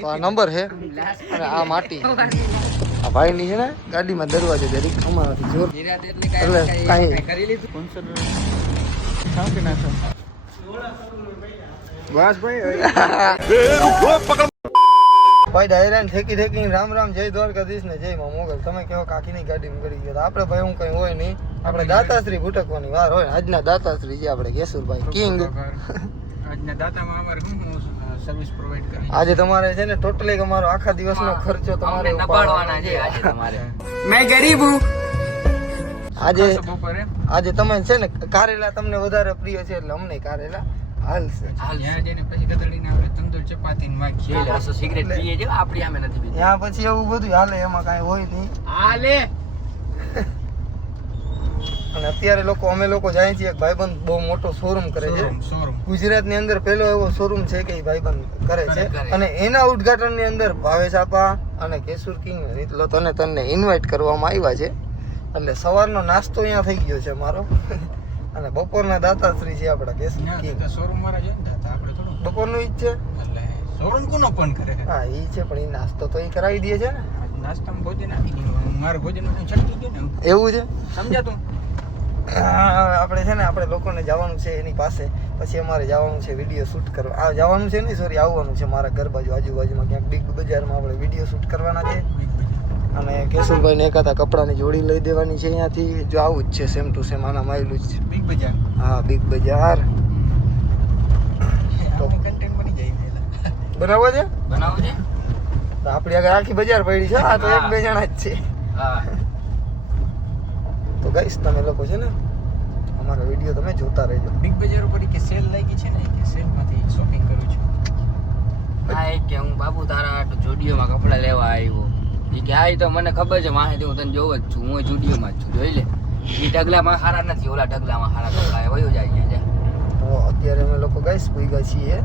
તો આ નંબર છે અને આ માટી આ ભાઈની છે ને ગાડીમાં દરવાજો જરીક અમારાથી જોર એટલે કાંઈ કરી લીધું સ્પોન્સર થાવ કે ના થાવ બસ ભાઈ ડાયરાન ઠેકી રામ રામ જય દ્વારકાધીશ ને જય માં મોગલ. તમે કહો કાકીની ગાડીમાં ગળી ગયો આપણે ભાઈ હું કઈ હોય નહીં, આપણે દાતાશ્રી ભૂટકવાની વાર હોય. આજના દાતાશ્રી છે આપણે કેશુરભાઈ કિંગ. આજના દાતામાં અમારે શું સર્વિસ પ્રોવાઈડ કરી. આજે તમારે છે ને ટોટલી અમારો આખા દિવસનો ખર્ચો તમારે ઉપાડવાના છે આજે તમારે. મેં ગરીબ હું. આજે તમે છે ને કારેલા તમને વધારે પ્રિય છે એટલે અમને કારેલા હાલશે. ત્યાં જઈને પછી ગધડીને આપણે તંદૂર ચપાતી ને વાગી બસો સિગરેટ પીએ છે આપણી સામે નથી પીતી. ત્યાં પછી એવું બધું હાલે, એમાં કાંઈ હોય નહીં. હાલે. અને અત્યારે અમે લોકો જાય છીએ. એક ભાઈબંધ બહુ મોટો શોરૂમ કરે છે ગુજરાતની અંદર. પહેલો એવો શોરૂમ છે કે ભાઈબંધ કરે છે અને એના ઉદ્ઘાટનની અંદર ભાવેશ આપા અને કેશુર કિંગ રીતલો તને ઇન્વાઇટ કરવામાં આવ્યા છે. એટલે સવારનો નાસ્તો અહીંયા થઈ ગયો છે મારો અને બપોરના દાતાશ્રી છે આપણા કેશુર કિંગ. શોરૂમ વાળા છે ને દાતા, આપણે થોડું બપોરનું ઈ જ છે. એટલે શોરૂમ કોનો ફોન કરે? હા ઈ છે, પણ ઈ નાસ્તો તો ઈ કરાવી દે છે ને. નાસ્તામાં ભોજન આવી ગયું, મારે ભોજન છટકી ગયું ને. એવું છે, સમજાતું? આપણે છે ને આપણે લોકોને જવાનું છે એની પાસે, પછી અમારે જવાનું છે વિડીયો શૂટ કરવા. જવાનું છે નહીં, સોરી, આવવાનું છે મારા ઘર બાજુ આજુબાજુમાં ક્યાંક બિગ બજારમાં આપણે વિડીયો શૂટ કરવાના છે. અને કેશુરભાઈને એકાદા કપડાની જોડી લઈ દેવાની છે અહીંયાથી. જો આવું જ છે સેમ ટુ સેમ, આના માયલું જ. બિગ બજાર. હા બિગ બજાર. તો કન્ટેન્ટ બની જાય. બનાવવા છે બનાવો છે તો આપણી આગળ આખી બજાર પડી છે. આ તો એક બે જણા જ છે. હા તો ગાઈસ તમે લોકો છે ને અમારો વિડીયો તમે જોતા રહેજો. બિગ બજાર ઉપર કે સેલ લાગી છે ને, કે સેલમાંથી શોપિંગ કરું છું. હા એક કે હું બાબુ તારા જુડિયોમાં કપડા લેવા આવ્યો. એ કે આ તો મને ખબર છે માહિતી, હું તને જોઉં જ છું, હું જુડિયોમાં જ છું, જોઈ લે. એ ઢગલામાં સારા નથી, ઓલા ઢગલામાં સારા કપડા એ વયો જાય છે. તો અત્યારે અમે લોકો ગાઈસ પૂગ્યા છીએ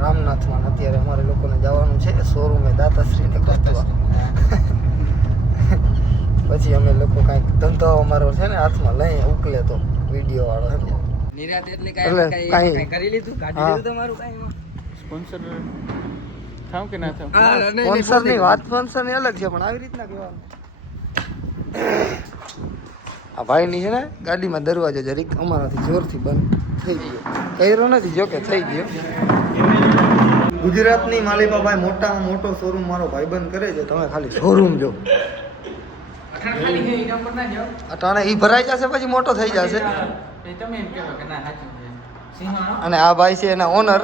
રામનાથમાં. અત્યારે અમારે લોકોને જવાનું છે શોરૂમે દાતાશ્રીને ગોતવા. પછી અમે લોકો કાંઈક ધંધો અમારો છે ને હાથમાં લઈ ઉકલે તો વિડીયો વાળો છે. નિરાત એટલે એટલે કાંઈ કરી લીધું, કાઢી લીધું તમારું કાંઈ. સ્પોન્સર થાવ કે ના થાવ? સ્પોન્સરની વાત સ્પોન્સરની અલગ છે, પણ આવી રીતના કહેવાનું. આ ભાઈની છે ને ગાડીમાં દરવાજો જરીક અમારાથી જોરથી બંધ થઈ ગયો. કર્યો નથી, જો કે થઈ ગયો. ગુજરાતની માલિકાભાઈ મોટામાં મોટો શોરૂમ મારો ભાઈબંધ કરે છે. તમે ખાલી શોરૂમ જો. અટાણે ઈ ભરાઈ જશે પછી મોટો થઈ જશે. તમે એમ કહેવા કે ના સાચું છે. અને આ ભાઈ છે એના ઓનર.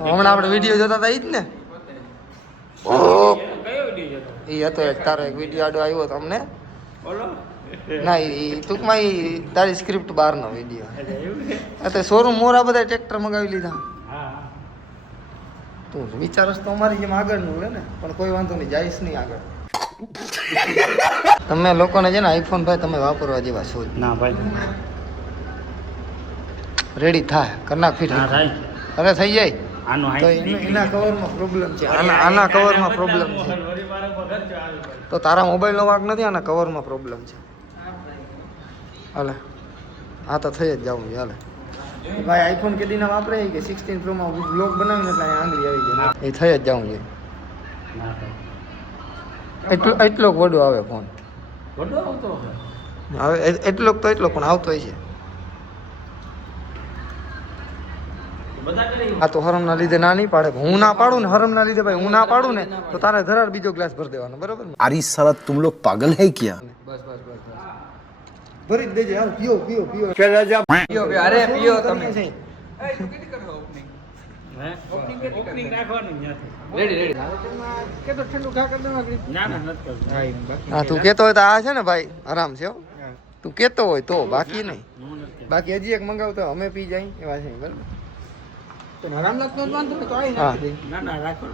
હમણાં આપણે વિડીયો જોતા હતા ઈ જ ને. એ હતો એક તારો એક વિડીયો આડો આવ્યો હતો અમને. ના એ ટૂંકમાં એ તારી સ્ક્રિપ્ટ બહારનો વિડીયો. અત્યારે શોરૂમ મોરા બધા ટ્રેક્ટર મંગાવી લીધા. તું વિચારસ તો અમારી જેમ આગળનું લે ને, પણ કોઈ વાંધો નહીં, જઈશ નહીં આગળ. તમે લોકોને છે ને આઈફોન ભાઈ તમે વાપરવા જેવા છો ના ભાઈ. રેડી થાય કરનાક ફિટ. અરે થઈ જાય તો એના કવરમાં પ્રોબ્લેમ છે. આના કવરમાં પ્રોબ્લેમ છે. તો તારા મોબાઈલનો વાંક નથી, આના કવરમાં પ્રોબ્લેમ છે. હાલે હા તો થઈ જ જાવું છે. હાલે ભાઈ આઈફોન કેદીના વાપરે કે 16 પ્રોમાં બ્લોગ બનાવીને એટલે આંગળી આવી જાય. એ થઈ જ જાવું છે. એટલો વડો આવે ફોન. હવે એટલો તો એટલો પણ આવતો છે. આ તો હરમના લીધે ના નહીં પાડે. હું ના પાડું ને હરમના લીધે ભાઈ હું ના પાડું ને તો તારે ધરાર બીજો ગ્લાસ ભરી દેવાનો, બરોબર ને? अरे साला तुम लोग पागल है क्या? બસ બસ બસ ભરી જ દેજે. હાલ પીઓ પીઓ પીઓ પીઓ પીઓ. અરે પીઓ તમે. ઓપનિંગ રાખવાનું ત્યાંથી. Ready ready. કે તો ઠંડુ ખા કરી દેવા. ના ના નથી કરવું. હા તું કેતો હોય તો આ છે ને ભાઈ આરામ છે હો. તું કેતો હોય તો, બાકી નહીં. બાકી હજી એક મંગાવતો અમે પી જાય એવા છે, બરાબર? તો આરામ લાગતો વાંધો ને તો આવી હા. નાખી દે. ના ના રાખો.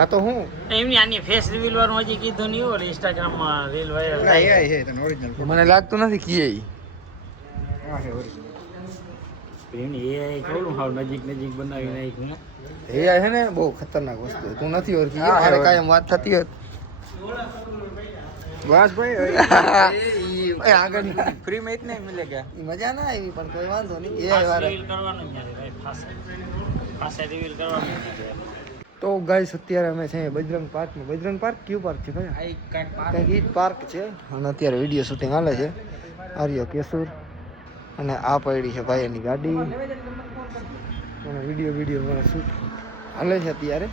આ તો હું એમની આની ફેસ રિવીલ વાળું હજી કીધું નહીં હોય. ઇન્સ્ટાગ્રામ માં રીલ વાયરલ થાય. મને લાગતું નથી કીએ ઈ. એમની એઆઈ કેવડું હાવ નજીક નજીક બનાવી નાખ્યું ને. એ છે ને બહુ ખતરનાક વસ્તુ. તું નથી ઓળખી, મારે કાયમ વાત થતી હોત. બસ ભાઈ. એ આગળ ફ્રી માં જ નહીં મિલે ગયા. ઈ મજા ના આવી, પણ કોઈ વાંધો નહીં. એ વારે રીલ કરવાનું જ નથી ભાઈ, ખાસ. પાસે રિવીલ કરવાનું નથી. તો ગાઈસ અત્યારે અમે છે બજરંગ પાર્કમાં. બજરંગ પાર્ક કયું પાર્ક છે ભાઈ? આ એક કાંઈક પાર કંઈક ઈ જ પાર્ક છે. અને અત્યારે વિડીયો શૂટિંગ હાલે છે. આર્ય કેસુર અને આ પડી છે ભાઈ એની ગાડી અને વિડીયો શૂટ હાલે છે અત્યારે.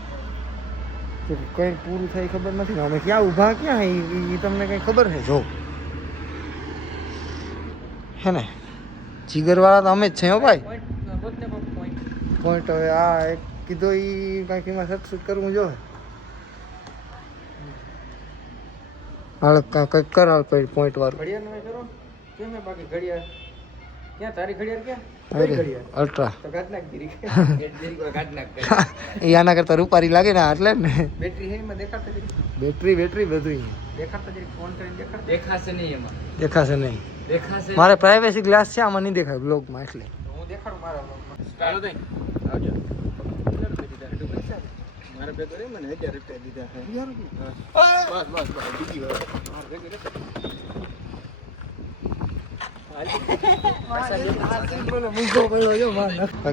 તો કંઈ પૂરું થાય ખબર નથી ને અમે ક્યાં ઊભા ક્યાં એ તમને કંઈ ખબર છે? જો હે ને જીગરવાળા તો અમે જ છે હો ભાઈ. પોઈન્ટ હવે આ એક કીધો એ કાંઈક એમાં સક્સેસ કરવું જોઈએ. હાલ કંઈક કર હાલ પછી પોઈન્ટ વાળું ઘડિયાળ નો કરો કેમ હે બાકી ઘડિયાળ ક્યાં તારી ઘડિયાળ ક્યાં અલ્ટ્રા તો કાઢ નાખ દીરી કાઢ નાખ એ આના કરતા રૂપારી લાગે ને એટલે જ ને. બેટરી હે એમાં દેખાતા દીરી બેટરી બધું દેખાતા દીરી ફોન કરીને દેખાતા દેખાશે નહીં એમાં. દેખાશે નહીં. દેખાશે મારે પ્રાઇવેસી ગ્લાસ છે આમાં નહીં દેખાય બ્લોગમાં એટલે. હું દેખાડું મારા વ્લોગમાં ચાલો તઈ આવજો મારા ભેગો રે મને 1000 રૂપિયા દીધા છે 1000 રૂપિયા બસ બીજી વાર મારા ભેગો રે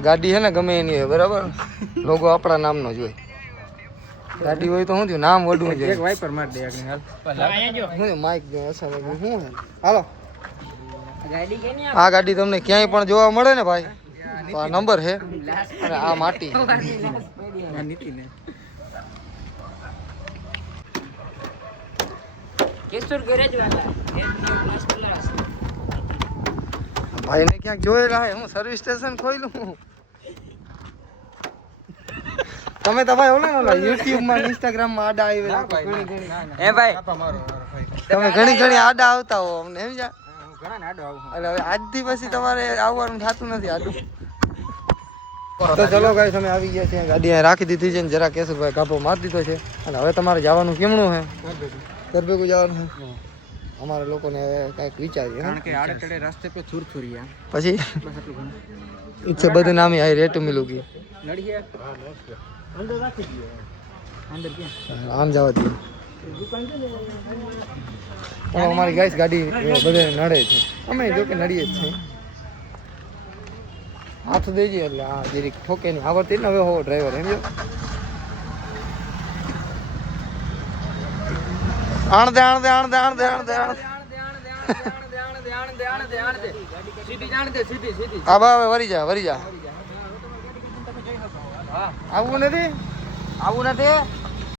ગાડી છે ને ગમે એની હોય બરાબર, લોગો આપણા નામનો જ હોય. ગાડી હોય તો શું થયું, નામ વડવું એક જોઈએ. વાઇપર માર દે આગળ હાલ શું માઇક જો અસર શું છે. હાલો ગાડી કે નહીં આ ગાડી તમને ક્યાંય પણ જોવા મળે ને ભાઈ તો આ નંબર છે અને આ માટી. આ નીતિ ને કેસુર ગેરેજ વાળા ભાઈને ક્યાંક જોયેલા હે. હું સર્વિસ સ્ટેશન ખોઈલું. તમે તો ભાઈ ઓલા યુટ્યુબ માં ઇન્સ્ટાગ્રામ માં આડા આવી ના ભાઈ એ ભાઈ આપા મારો ભાઈ તમે ઘણી આડા આવતા હો અમને સમજ્યા. હું ઘણા ને આડો આવું એટલે હવે આજથી પછી તમારે આવવાનું થતું નથી આડું. તો ચલો ગાઈસ અમે આવી ગયા છીએ. ગાડી અહીં રાખી દીધી છે ને જરા કેશુભાઈ કાપો મારી દીધો છે અને હવે તમારે જવાનું કેમનું છે? તરભેગું જવાનું છે. અમારા લોકોને હવે કંઈક વિચારીએ કારણ કે આડે તડે રસ્તે पे છુરછુરિયા પછી બસ આટલું ઘણું ઈચ્છે બધું નામી આ રેટ મિલું નડીએ અંદર રાખી દો અંદર ક્યાં આમ જવા દઈએ. પણ અમારી ગાઈસ ગાડી બધે નડે છે. અમે જો કે નડીએ જ છે. હાથ દેજે એટલે આ જરીક ઠોકે નહીં આવડતી ને હવે હો ડ્રાઈવર સમજો. આણ દે આ બા હવે વરી જા. આવું નથી